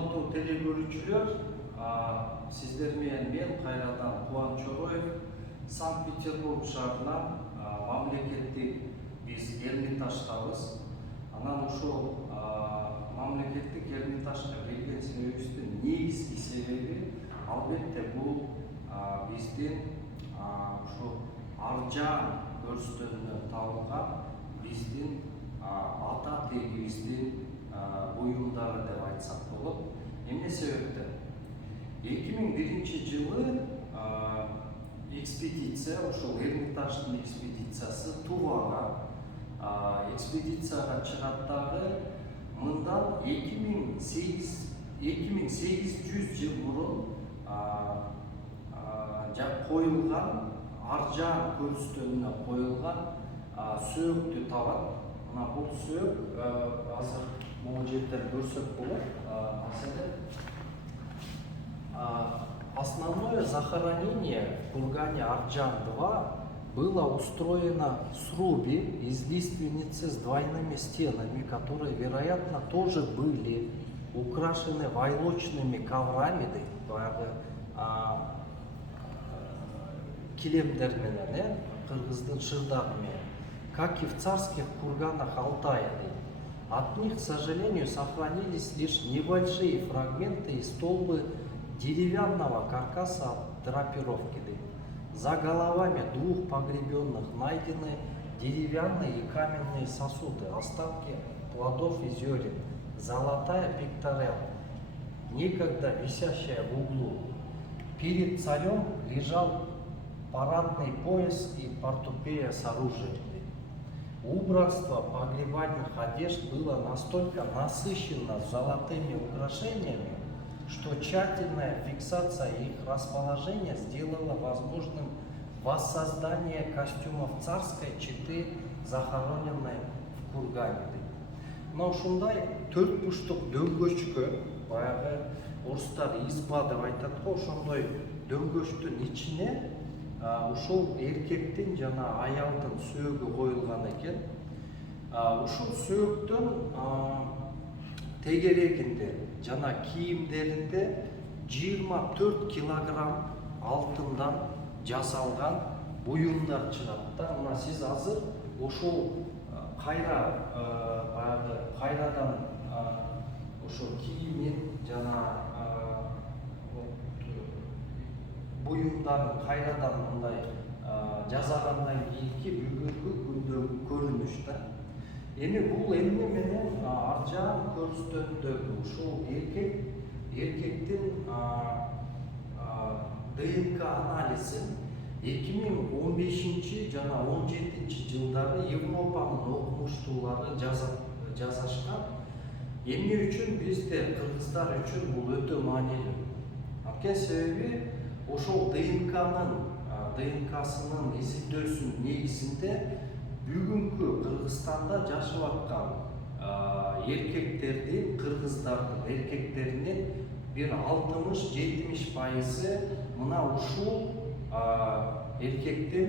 урматтуу теле көрүүчүлөр, сиздер менен мен кайрадан Кубан Чороев Санкт-Петербург шаарынан мамлекеттик биз Эрмитаждабыз. Анан ушул мамлекеттик Эрмитажга келген себебибиздин негизги себеби албетте бул биздин ушу аржаан өрүстөнүнөн табылган биздин ата тегибиздин буюмдары деп айтсак болот. Эмне себептен? 2001 экспедиция, ошол Эрмитаждын экспедициясы Тувага экспедицияга чыгат дагы мындан 2800 жыл мурун коюлган аржаан көрүстөнүнө коюлган сөөктү табат. Мына бул сөөк азыр могу жерден көрсөк болот. Основное захоронение в кургане Арджан-2 было устроено в срубе из лиственницы с двойными стенами, которые, вероятно, тоже были украшены войлочными коврами, килемдер менен, кыргыздын шырдагы менен, как и в царских курганах Алтая. От них, к сожалению, сохранились лишь небольшие фрагменты и столбы деревянного каркаса драпировки. За головами двух погребенных найдены деревянные и каменные сосуды, остатки плодов и зерен, золотая пикторелла, некогда висящая в углу. Перед царем лежал парадный пояс и портупея с оружием. Убранство погребальных одежд было настолько насыщено золотыми украшениями, что тщательная фиксация их расположения сделала возможным воссоздание костюмов царской четы, захороненной в кургане. Но ушундай төрт буштук дөңгөчкө, баягы орустар изба деп айтат го, ошондой дөңгөчтүн ичине ушул эркектин жана аялдын сөөгү коюлган экен. Ушул сөөктөн тегерегинде жана кийимдеринде 24 килограмм алтындан жасалган буюмдар чыгат да. Мына сиз азыр ошол кайрадан ошол кийимин жана буюмдарын кайрадан мындай жасагандан кийинки бүгүнкү күндө көрүнүш да. Эми бул эмне менен аржаан көрүстөнүндөгү ушул эркектин ДНК анализин 2015 жана 17 жылдары Европанын окумуштуулары жасашкан. Эмне үчүн бизде кыргыздар үчүн бул өтө маанилүү. Анткени себеби ошол ДНКсынын изилдөөсүнүн негизинде бүгүнкү Кыргызстанда жашап аткан эркектердин, кыргыздардын эркектеринин бир 60-70% мына ушул эркектин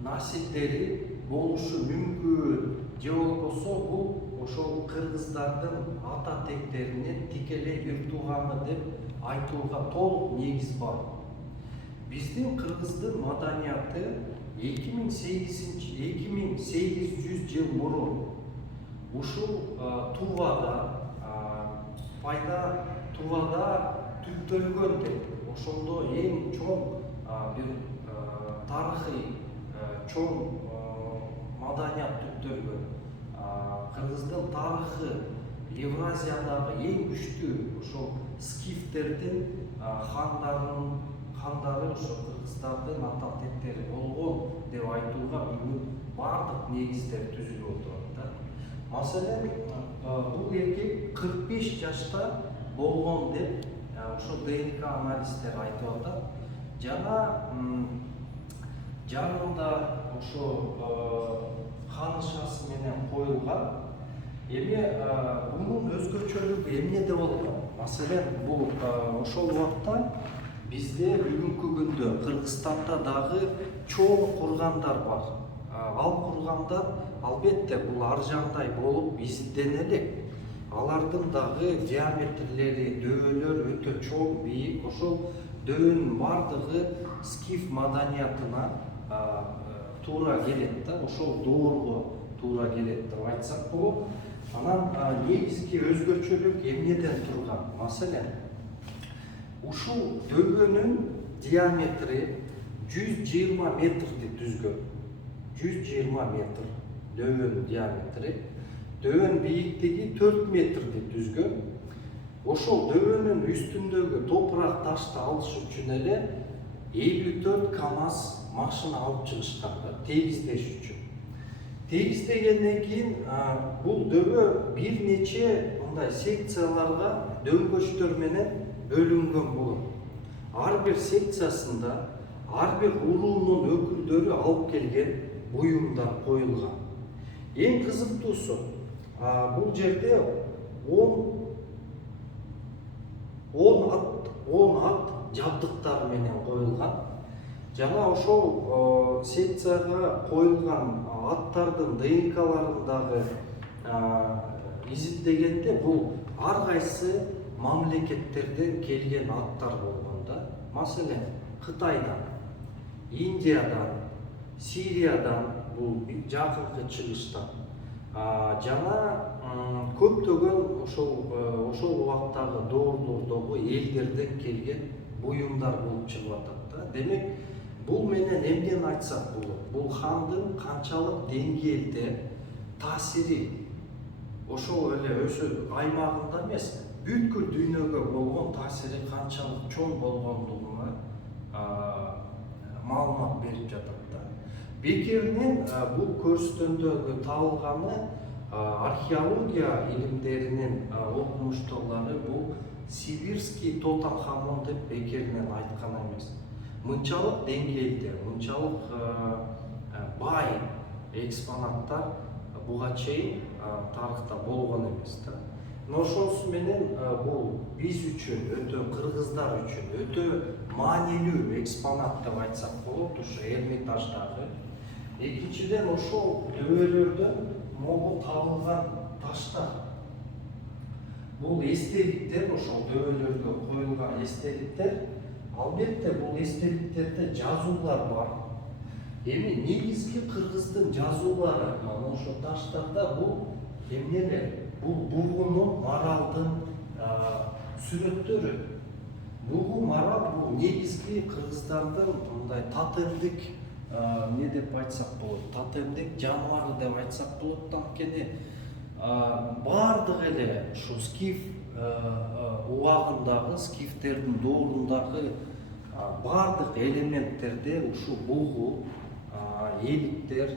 наслдери болушу мүмкүн. Же болбосо бул ошол кыргыздардын ата тектеринин тикелей бир тууганы деп айтууга толук негиз бар. Биздин кыргыздын маданияты 2800 жыл мурун ушул Тувада түптөлгөн деп, ошондо эң чоң бир тарыхый чоң маданият түптөлгөн. Кыргыздын тарыхы Евразиядагы эң күчтүү ошол скифтердин хандары ошо кыргыздардын ата тектери болгон деп айтууга бүгүн бардык негиздер түзүлүп отурат да. Маселен, бул эркек 45 жашта болгон деп ошо ДНК анализдер айтып атат. Жана жанында ошо ханышасы менен коюлган. Эми бунун өзгөчөлүгү эмнеде болгон? Маселен, бул ошол убакта бизде бүгүнкү күндө Кыргызстанда дагы чоң кургандар бар. Ал кургандар албетте бул аржандай болуп издене элек. алардын дагы диаметрлери, дөбөлөр өтө чоң, бийик. Ошол дөбөнүн бардыгы скиф маданиятына туура келет да, ошол доорго туура келет деп айтсак болот. Анан негизги өзгөчөлүк эмнеден турган? Маселен, ушул дөбөнүн диаметри 120 метрди түзгөн. 120 метр дөбөнүн диаметри. Дөбөнүн бийиктиги 4 метрди түзгөн. Ошол дөбөнүн үстүндөгү топурак ташты алыш үчүн эле 54 КАМАЗ машина алып чыгышкан да, тегиздеш үчүн. Тегиздегенден кийин бул дөбө бир нече мындай секцияларга, дөңгөчтөр менен бөлүнгөн болот. Ар бир секциясында ар бир уруунун өкүлдөрү алып келген буюмдар коюлган. Эң кызыктуусу, бул жерде 10 ат жабдыктары менен коюлган. Жана ошол секцияга коюлган аттардын ДНК-ларын дагы изилдегенде бул ар кайсы мамлекеттерден келген аттар болгон да. Маселен, Кытайдан, Индиядан, Сириядан, бул жакынкы чыгыштан, жана көптөгөн ошол убактагы доорлордогу элдерден келген буюмдар болуп чыгып атат да. Демек, бул менен эмнени айтсак болот? Бул хандын канчалык деңгээлде таасири ошол эле өсө аймагында эмес, бүткүл дүйнөгө болгон таасири канчалык чоң болгондугуна маалымат берип жатат да. Бекеринен бул көрсөтөндөгү табылганы археология илимдеринин окумуштуулары бул сибирский Тутанхамон деп бекеринен айткан эмес. Мынчалык деңгээлде, мынчалык бай экспонаттар буга чейин тарыхта болгон эмес да. Но ошонусу менен бул биз үчүн, кыргыздар үчүн өтө маанилүү экспонат деп айтсак болот, ушу Эрмитаждагы. Экинчиден, ошол дөбөлөрдөн могу табылган таштар. Бул эстеликтер, ошол дөбөлөргө коюлган эстеликтер. Албетте, бул эстеликтерде жазуулар бар. Эми негизги кыргыздын жазуулары мына ошо таштарда бул эмнелер? Бул бугунун, маралдын сүрөттөрү. Бугу, марал бул негизги кыргыздардын мындай тотемдик не деп айтсак болот, тотемдик жаныбары деп айтсак болот. Анткени бардык эле ушу скиф убагындагы, скифтердин доорундагы бардык элементтерде ушу бугу, эликтер,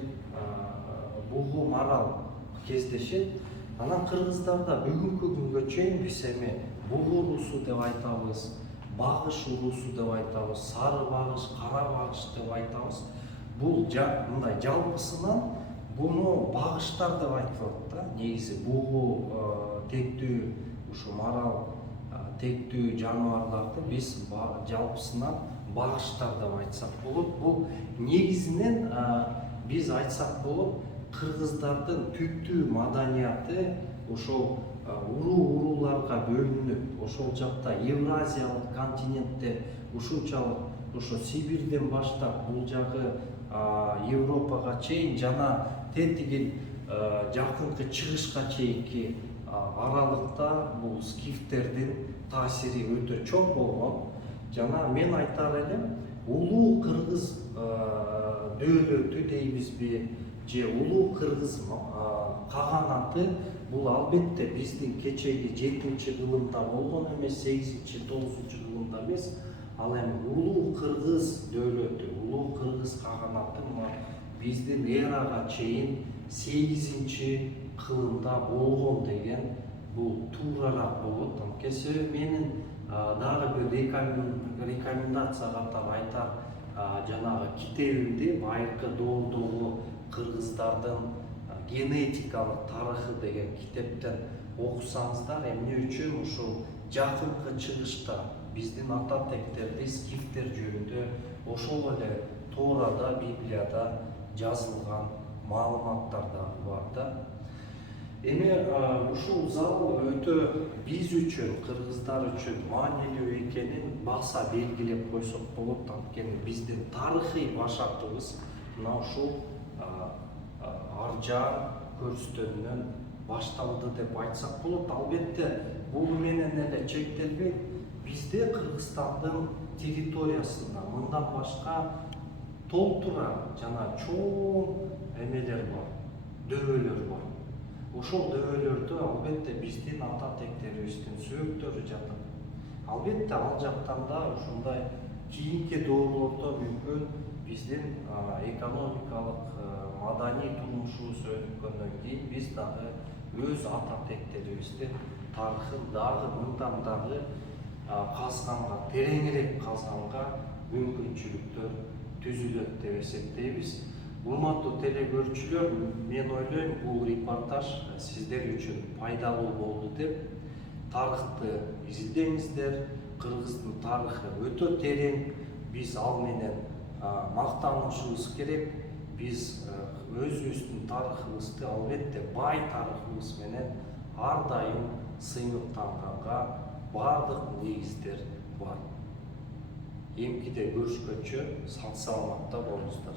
бугу, марал кездешет. Анан кыргыздарда бүгүнкү күнгө чейин биз эми бугу уруусу деп айтабыз, багыш уруусу деп айтабыз, сары багыш, кара багыш деп айтабыз. Бул мындай жалпысынан буну багыштар деп айтылат да. Негизи бугу тектүү, ушу марал тектүү жаныбарларды биз жалпысынан багыштар деп айтсак болот. Бул негизинен биз айтсак болот, кыргыздардын түптүү маданияты ошол урууларга бөлүнүп, ошол жакта Евразиялык континентте ушунчалык ошо Сибирден баштап бул жагы Европага чейин жана тетигил жакынкы чыгышка чейинки аралыкта бул скифтердин таасири өтө чоң болгон. Жана мен айтар элем, улуу кыргыз дөөлөтү дейбизби, же улуу кыргыз каганаты бул албетте биздин кечеги 7-кылымда болгон эмес, 8-9 кылымда эмес. Ал эми улуу кыргыз дөөлөтү, улуу кыргыз каганаты биздин эрага чейин 8-кылымда болгон деген бул туурараак болот. Анткени менин дагы бир рекомендация катары айтар жанагы китебимди, байыркы доордогу кыргыздардын генетикалык тарыхы деген китептен окусаңыздар, эмне үчүн ушул жакынкы чыгышта биздин ата тектерди, скифтер жөнүндө ошол эле Тоорада, Библияда жазылган маалыматтар да бар да. Эми ушул зал өтө биз үчүн, кыргыздар үчүн маанилүү экенин баса белгилеп койсок болот. Анткени биздин тарыхый башакыбыз мына ушул Аржан көрүстөнүнөн башталды деп айтсак болот. Албетте бул менен эле чектелбейт. Бизде Кыргызстандын территориясында мындан башка толтура жана чоң эмелер бар, дөбөлөр бар. Ошол дөбөлөрдө албетте биздин ата тектерибиздин сөөктөрү жатат. Албетте ал жактан да ушундай кийинки доорлордо мүмкүн биздин экономикалык, маданий турмушубуз өнүккөндөн кийин биз дагы өз ата тектерибиздин тарыхын дагы мындан дагы казганга, тереңирээк казганга мүмкүнчүлүктөр түзүлөт деп эсептейбиз. Урматтуу телекөрүүчүлөр, мен ойлойм бул репортаж сиздер үчүн пайдалуу болду деп. Тарыхты изилдеңиздер, Кыргыздын тарыхы өтө терең, биз ал менен мактанышыбыз керек. Биз өзүбүздүн тарыхыбызды албетте бай тарыхыбыз менен ар дайым сыймыктанганга бардык негиздер бар. Эмкиде көрүшкөнчө сак саламатта болуңуздар.